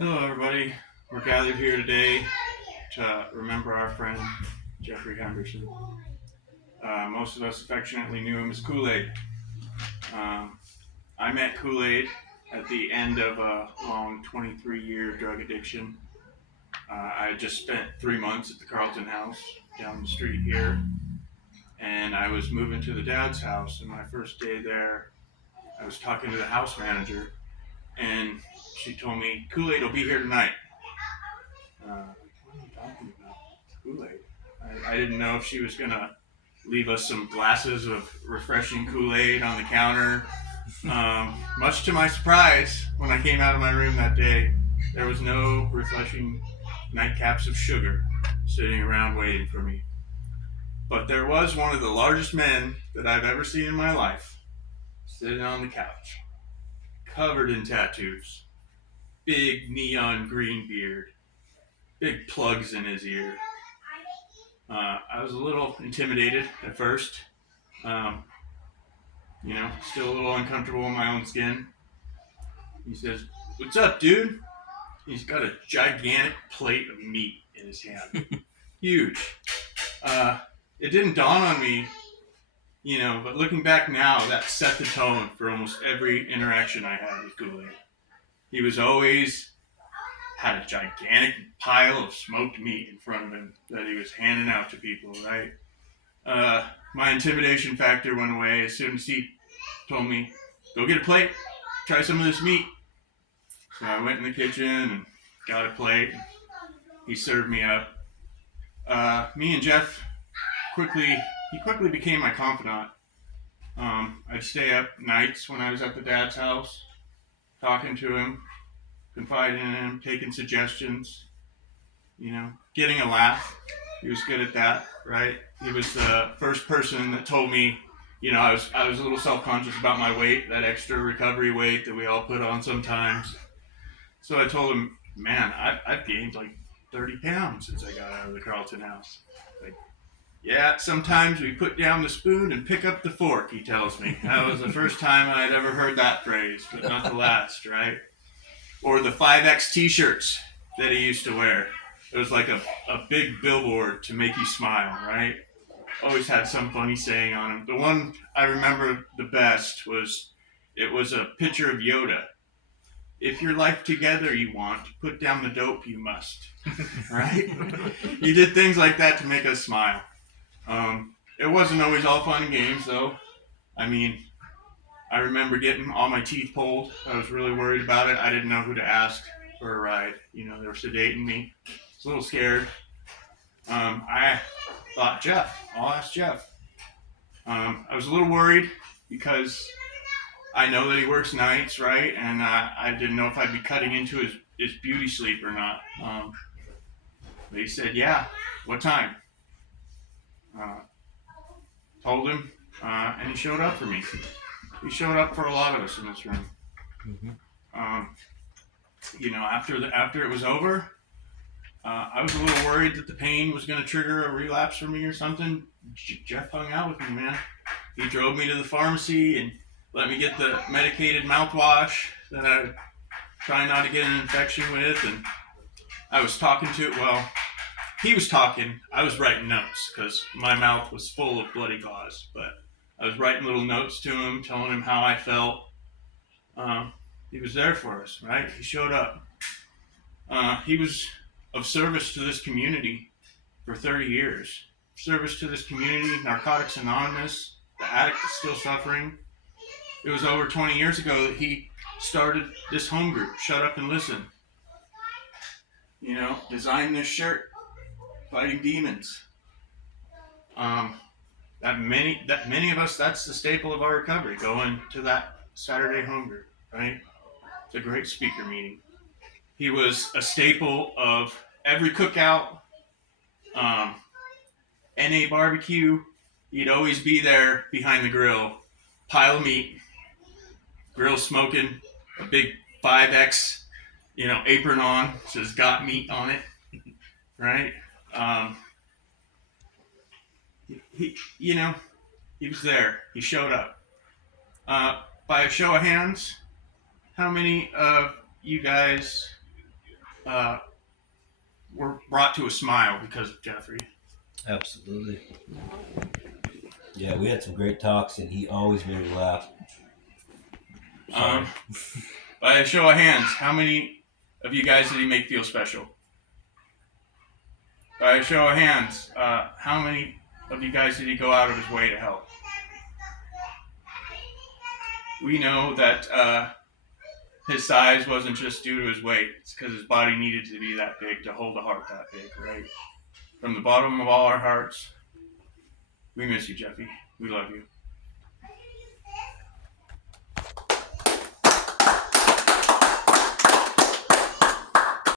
Hello, everybody. We're gathered here today to remember our friend Jeffrey Henderson. Most of us affectionately knew him as Kool-Aid. Um, I met Kool-Aid at the end of a long 23-year drug addiction. I had just spent 3 months at the Carlton House down the street here, and I was moving to the dad's house. And my first day there, I was talking to the house manager, and she told me Kool-Aid will be here tonight. What are you talking about? Kool-Aid. I didn't know if she was gonna leave us some glasses of refreshing Kool-Aid on the counter. Much to my surprise, when I came out of my room that day, there was no refreshing nightcaps of sugar sitting around waiting for me. But there was one of the largest men that I've ever seen in my life sitting on the couch, covered in tattoos, big neon green beard, big plugs in his ear. I was a little intimidated at first. Um, still a little uncomfortable in my own skin. He says, "What's up, dude?" He's got a gigantic plate of meat in his hand. Huge. Uh, it didn't dawn on me, but looking back now, that set the tone for almost every interaction I had with Kool-Aid. He was always had a gigantic pile of smoked meat in front of him that he was handing out to people, right? My intimidation factor went away as soon as he told me, "Go get a plate, try some of this meat." So I went in the kitchen and got a plate. He served me up. Me and Jeff he quickly became my confidant. I'd stay up nights when I was at the dad's house, talking to him, confiding in him, taking suggestions, getting a laugh. He was good at that, right? He was the first person that told me, I was a little self-conscious about my weight, that extra recovery weight that we all put on sometimes. So I told him, "Man, I've gained like 30 pounds since I got out of the Carlton House." Like, "Yeah, sometimes we put down the spoon and pick up the fork," he tells me. That was the first time I'd ever heard that phrase, but not the last, right? Or the 5X t-shirts that he used to wear. It was like a big billboard to make you smile, right? Always had some funny saying on him. The one I remember the best it was a picture of Yoda. "If your life together you want, put down the dope you must." Right? He did things like that to make us smile. It wasn't always all fun and games, though. I mean, I remember getting all my teeth pulled. I was really worried about it. I didn't know who to ask for a ride. They were sedating me. I was a little scared. I thought, I'll ask Jeff. I was a little worried because I know that he works nights, right? And I didn't know if I'd be cutting into his beauty sleep or not. But he said, "Yeah, what time?" Uh, Told him, and he showed up for me. He showed up for a lot of us in this room. Mm-hmm. Um, after it was over, I was a little worried that the pain was going to trigger a relapse for me or something. Jeff hung out with me, man. He drove me to the pharmacy and let me get the medicated mouthwash that I try not to get an infection with. And I was talking to, well, he was talking. I was writing notes because my mouth was full of bloody gauze. But I was writing little notes to him, telling him how I felt. He was there for us, right? He showed up. He was of service to this community for 30 years. Service to this community, Narcotics Anonymous, the addict is still suffering. It was over 20 years ago that he started this home group, Shut Up and Listen. Designed this shirt, Fighting Demons. That many of us, that's the staple of our recovery, going to that Saturday home group, right? It's a great speaker meeting. He was a staple of every cookout, um, NA barbecue. He'd always be there behind the grill, pile of meat, grill smoking, a big 5X, apron on, says "Got Meat" on it, right? Um, he he was there. He showed up. By a show of hands, how many of you guys were brought to a smile because of Jeffrey. Absolutely. Yeah, we had some great talks, and he always made me laugh. Sorry. Um, by a show of hands, how many of you guys did he make feel special? By a show of hands, how many of you guys did he go out of his way to help? We know that his size wasn't just due to his weight. It's because his body needed to be that big to hold a heart that big, right? From the bottom of all our hearts, we miss you, Jeffy. We love you.